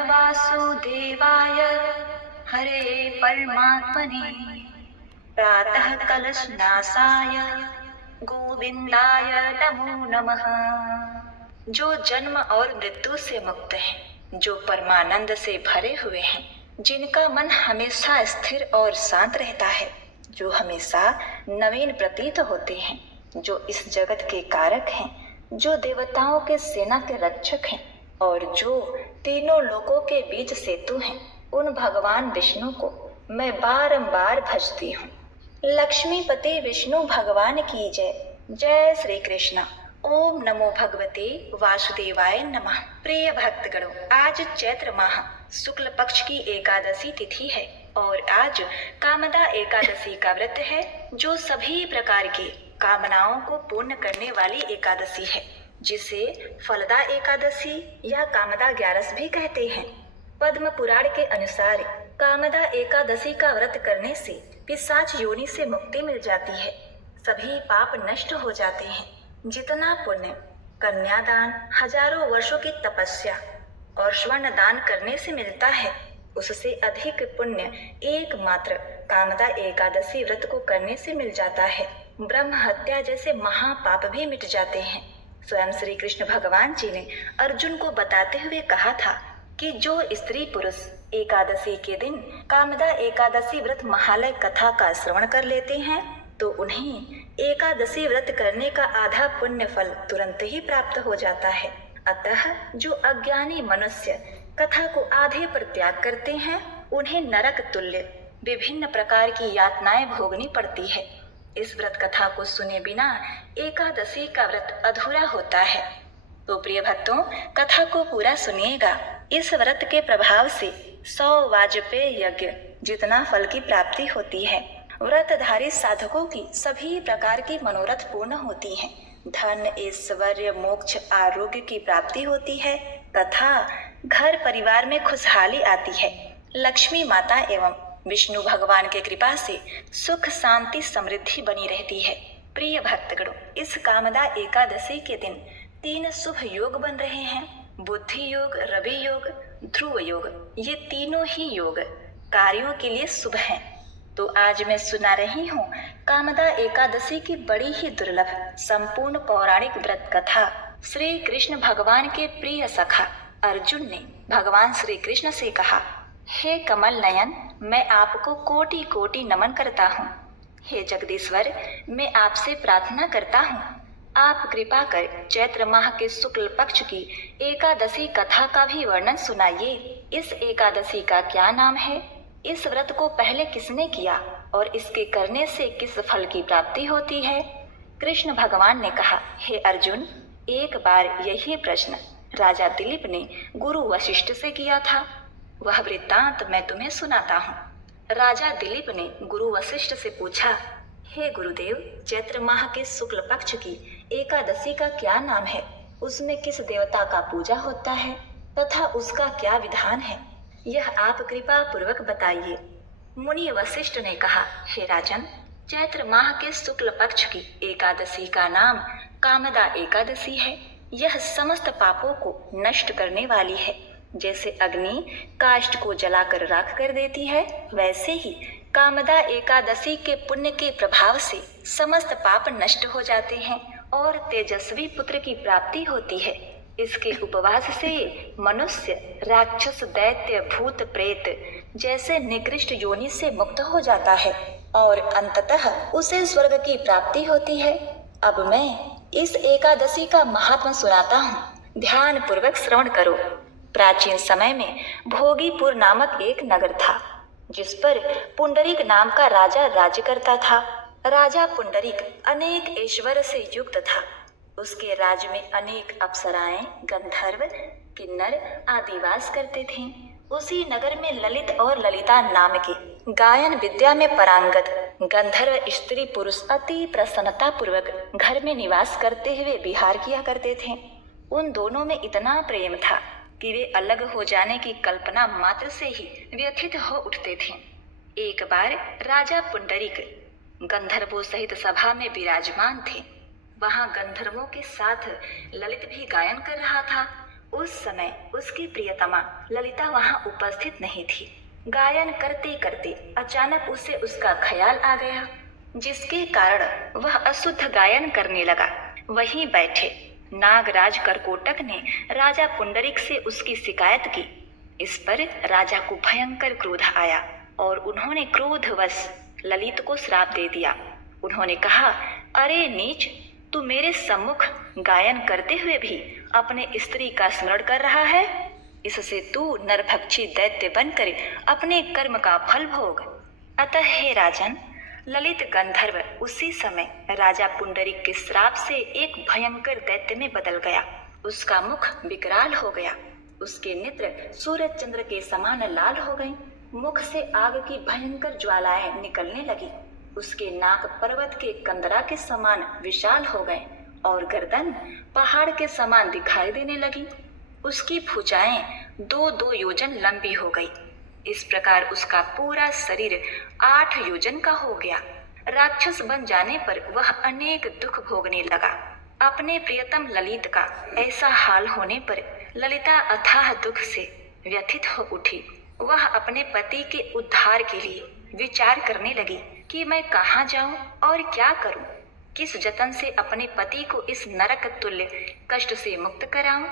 वासुदेवाय हरे परमात्मने प्रातः कलशनाशाय गोविंदाय नमो नमः। जो जन्म और मृत्यु से मुक्त हैं, जो परमानंद से भरे हुए हैं, जिनका मन हमेशा स्थिर और शांत रहता है, जो हमेशा नवीन प्रतीत होते हैं, जो इस जगत के कारक हैं, जो देवताओं के सेना के रक्षक हैं और जो तीनों लोकों के बीच सेतु हैं, उन भगवान विष्णु को मैं बारंबार भजती हूँ। लक्ष्मीपति विष्णु भगवान की जय। जय श्री कृष्ण। ओम नमो भगवते वासुदेवाय नमः। प्रिय भक्तगणों, आज चैत्र माह शुक्ल पक्ष की एकादशी तिथि है और आज कामदा एकादशी का व्रत है, जो सभी प्रकार की कामनाओं को पूर्ण करने वाली एकादशी है, जिसे फलदा एकादशी या कामदा ग्यारस भी कहते हैं। पद्म पुराण के अनुसार कामदा एकादशी का व्रत करने से पिशाच योनि से मुक्ति मिल जाती है, सभी पाप नष्ट हो जाते हैं। जितना पुण्य कन्यादान, हजारों वर्षों की तपस्या और स्वर्ण दान करने से मिलता है, उससे अधिक पुण्य एकमात्र कामदा एकादशी व्रत को करने से मिल जाता है। ब्रह्म हत्या जैसे महापाप भी मिट जाते हैं। स्वयं श्री कृष्ण भगवान जी ने अर्जुन को बताते हुए कहा था कि जो स्त्री पुरुष एकादशी के दिन कामदा एकादशी व्रत महालय कथा का श्रवण कर लेते हैं, तो उन्हें एकादशी व्रत करने का आधा पुण्य फल तुरंत ही प्राप्त हो जाता है। अतः जो अज्ञानी मनुष्य कथा को आधे पर त्याग करते हैं, उन्हें नरक तुल्य विभिन्न प्रकार की यातनाएं भोगनी पड़ती है। इस व्रत कथा को सुने बिना एकादशी का व्रत अधूरा होता है। तो प्रिय भक्तों, कथा को पूरा सुनिएगा। इस व्रत के प्रभाव से 100 वाजपेय यज्ञ जितना फल की प्राप्ति होती है। व्रतधारी साधकों की सभी प्रकार की मनोरथ पूर्ण होती हैं। धन, ऐश्वर्य, मोक्ष, आरोग्य की प्राप्ति होती है तथा घर परिवार में खुशहाली आती है। लक्ष्मी माता एवं विष्णु भगवान के कृपा से सुख, शांति, समृद्धि बनी रहती है। प्रिय भक्तगणों, इस कामदा एकादशी के दिन 3 शुभ योग बन रहे हैं। बुद्धि योग, रवि योग, ध्रुव योग। ये तीनों ही योग कार्यों के लिए शुभ हैं। तो आज मैं सुना रही हूँ कामदा एकादशी की बड़ी ही दुर्लभ संपूर्ण पौराणिक व्रत कथा। श्री कृष्ण भगवान के प्रिय सखा अर्जुन ने भगवान श्री कृष्ण से कहा, हे कमल नयन, मैं आपको कोटि कोटि नमन करता हूँ। हे जगदीश्वर, मैं आपसे प्रार्थना करता हूँ, आप कृपा कर चैत्र माह के शुक्ल पक्ष की एकादशी कथा का भी वर्णन सुनाइए। इस एकादशी का क्या नाम है? इस व्रत को पहले किसने किया और इसके करने से किस फल की प्राप्ति होती है? कृष्ण भगवान ने कहा, हे अर्जुन, एक बार यही प्रश्न राजा दिलीप ने गुरु वशिष्ठ से किया था। वह वृत्तांत मैं तुम्हें सुनाता हूँ। राजा दिलीप ने गुरु वशिष्ठ से पूछा, हे गुरुदेव, चैत्र माह के शुक्ल पक्ष की एकादशी का क्या नाम है? उसमें किस देवता का पूजा होता है तथा उसका क्या विधान है? यह आप कृपा पूर्वक बताइए। मुनि वशिष्ठ ने कहा, हे राजन, चैत्र माह के शुक्ल पक्ष की एकादशी का नाम कामदा एकादशी है। यह समस्त पापों को नष्ट करने वाली है। जैसे अग्नि काष्ठ को जलाकर राख कर देती है, वैसे ही कामदा एकादशी के पुण्य के प्रभाव से समस्त पाप नष्ट हो जाते हैं और तेजस्वी पुत्र की प्राप्ति होती है। इसके उपवास से मनुष्य, राक्षस, दैत्य, भूत, प्रेत जैसे निकृष्ट योनि से मुक्त हो जाता है और अंततः उसे स्वर्ग की प्राप्ति होती है। अब मैं इस एकादशी का महात्मा सुनाता हूँ, ध्यान पूर्वक श्रवण करो। प्राचीन समय में भोगीपुर नामक एक नगर था, जिस पर पुंडरीक नाम का राजा राज्य करता था। राजा पुंडरीक अनेक ऐश्वर्य से युक्त था। उसके राज्य में अनेक अप्सराएं, गंधर्व, किन्नर आदि वास करते थे। उसी नगर में ललित और ललिता नाम के गायन विद्या में पारंगत गंधर्व स्त्री पुरुष अति प्रसन्नता पूर्वक घर में निवास करते हुए विहार किया करते थे। उन दोनों में इतना प्रेम था कि वे अलग हो जाने की कल्पना मात्र से ही व्यथित हो उठते थे। एक बार राजा पुंडरीक गंधर्वों सहित सभा में विराजमान थे। वहां गंधर्वों के साथ ललित भी गायन कर रहा था। उस समय उसकी प्रियतमा ललिता वहां उपस्थित नहीं थी। गायन करते करते अचानक उसे उसका ख्याल आ गया, जिसके कारण वह अशुद्ध गायन करने लगा। वहीं बैठे नागराज करकोटक ने राजा पुंडरीक से उसकी शिकायत की। इस पर राजा को भयंकर क्रोध आया और उन्होंने क्रोधवश ललित को श्राप दे दिया। उन्होंने कहा, अरे नीच, तू मेरे सम्मुख गायन करते हुए भी अपने स्त्री का स्मरण कर रहा है। इससे तू नरभक्षी दैत्य बनकर अपने कर्म का फल भोग। अतः हे राजन, ललित गंधर्व उसी समय राजा पुंडरीक के श्राप से एक भयंकर दैत्य में बदल गया। उसका मुख विकराल हो गया, उसके नेत्र सूरज चंद्र के समान लाल हो गए, मुख से आग की भयंकर ज्वालाएं निकलने लगी। उसके नाक पर्वत के कंदरा के समान विशाल हो गए और गर्दन पहाड़ के समान दिखाई देने लगी। उसकी भुजाएं 2-2 योजन लंबी हो गई। इस प्रकार उसका पूरा शरीर 8 योजन का हो गया। राक्षस बन जाने पर वह अनेक दुख भोगने लगा। अपने प्रियतम ललित का ऐसा हाल होने पर ललिता अथाह दुख से व्यथित हो उठी। वह अपने पति के उद्धार के लिए विचार करने लगी कि मैं कहाँ जाऊं और क्या करूं, किस जतन से अपने पति को इस नरक तुल्य कष्ट से मुक्त कराऊं।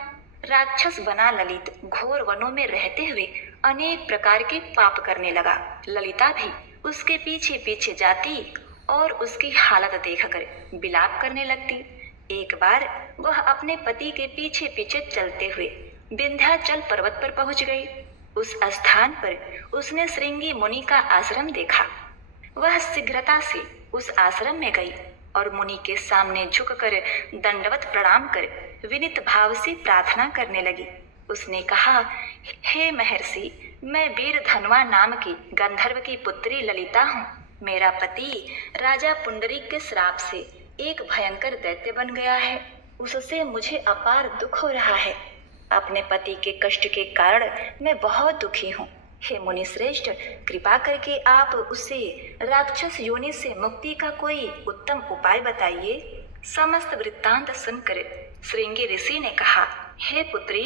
राक्षस बना ललित घोर वनों में रहते हुए अनेक प्रकार के पाप करने लगा। ललिता भी उसके पीछे पीछे जाती और उसकी हालत देखकर विलाप करने लगती। एक बार वह अपने पति के पीछे पीछे चलते हुए विंध्याचल पर्वत पर पहुंच गई। उस स्थान पर उसने श्रृंगी मुनि का आश्रम देखा। वह शीघ्रता से उस आश्रम में गई और मुनि के सामने झुककर दंडवत प्रणाम कर विनीत भाव से प्रार्थना करने लगी। उसने कहा, हे महर्षि, मैं वीर धनवा नाम की गंधर्व की पुत्री ललिता हूँ। मेरा पति राजा पुंडरीक के श्राप से एक भयंकर दैत्य बन गया है। उससे मुझे अपार दुख हो रहा है। अपने पति के कष्ट के कारण मैं बहुत दुखी हूँ। हे मुनि श्रेष्ठ, कृपा करके आप उसे राक्षस योनि से मुक्ति का कोई उत्तम उपाय बताइए। समस्त वृत्तांत सुनकर श्रृंगी ऋषि ने कहा, हे पुत्री,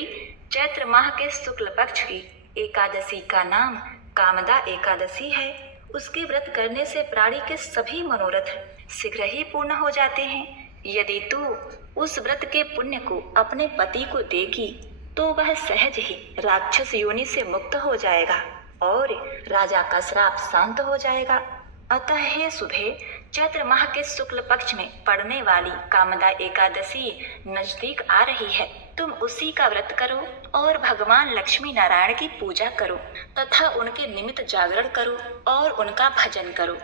चैत्र माह के शुक्ल पक्ष की एकादशी का नाम कामदा एकादशी है। उसके व्रत करने से प्राणी के सभी मनोरथ शीघ्र ही पूर्ण हो जाते हैं। यदि तू उस व्रत के पुण्य को अपने पति को देगी तो वह सहज ही राक्षस योनि से मुक्त हो जाएगा और राजा का श्राप शांत हो जाएगा। अतः हे सुधे, चैत्र माह के शुक्ल पक्ष में पड़ने वाली कामदा एकादशी नजदीक आ रही है। तुम उसी का व्रत करो और भगवान लक्ष्मी नारायण की पूजा करो तथा उनके निमित्त जागरण करो और उनका भजन करो।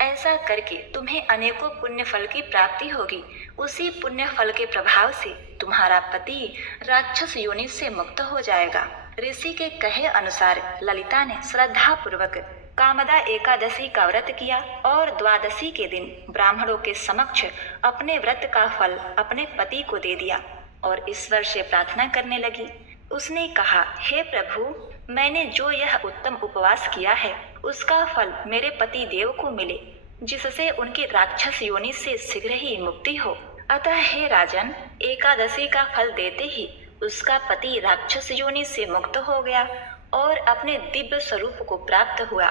ऐसा करके तुम्हें अनेकों पुण्य फल की प्राप्ति होगी। उसी पुण्य फल के प्रभाव से तुम्हारा पति राक्षस योनि से मुक्त हो जाएगा। ऋषि के कहे अनुसार ललिता ने श्रद्धा पूर्वक कामदा एकादशी का व्रत किया और द्वादशी के दिन ब्राह्मणों के समक्ष अपने व्रत का फल अपने पति को दे दिया और ईश्वर से प्रार्थना करने लगी। उसने कहा, हे प्रभु, मैंने जो यह उत्तम उपवास किया है उसका फल मेरे पति देव को मिले, जिससे उनकी राक्षस योनि से शीघ्र ही मुक्ति हो। अतः हे राजन, एकादशी का फल देते ही उसका पति राक्षस योनि से मुक्त हो गया और अपने दिव्य स्वरूप को प्राप्त हुआ।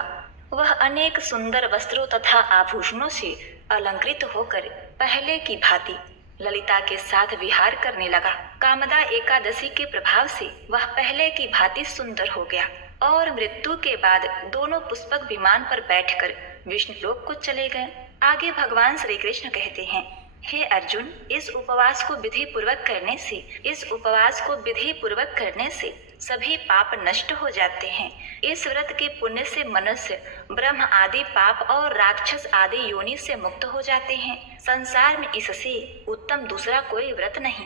वह अनेक सुंदर वस्त्रों तथा आभूषणों से अलंकृत होकर पहले की भांति ललिता के साथ विहार करने लगा। कामदा एकादशी के प्रभाव से वह पहले की भांति सुंदर हो गया और मृत्यु के बाद दोनों पुष्पक विमान पर बैठकर विष्णु लोक को चले गए। आगे भगवान श्री कृष्ण कहते हैं, हे अर्जुन, इस उपवास को विधि पूर्वक करने से सभी पाप नष्ट हो जाते हैं। इस व्रत के पुण्य से मनुष्य ब्रह्म आदि पाप और राक्षस आदि योनि से मुक्त हो जाते हैं। संसार में इससे उत्तम दूसरा कोई व्रत नहीं।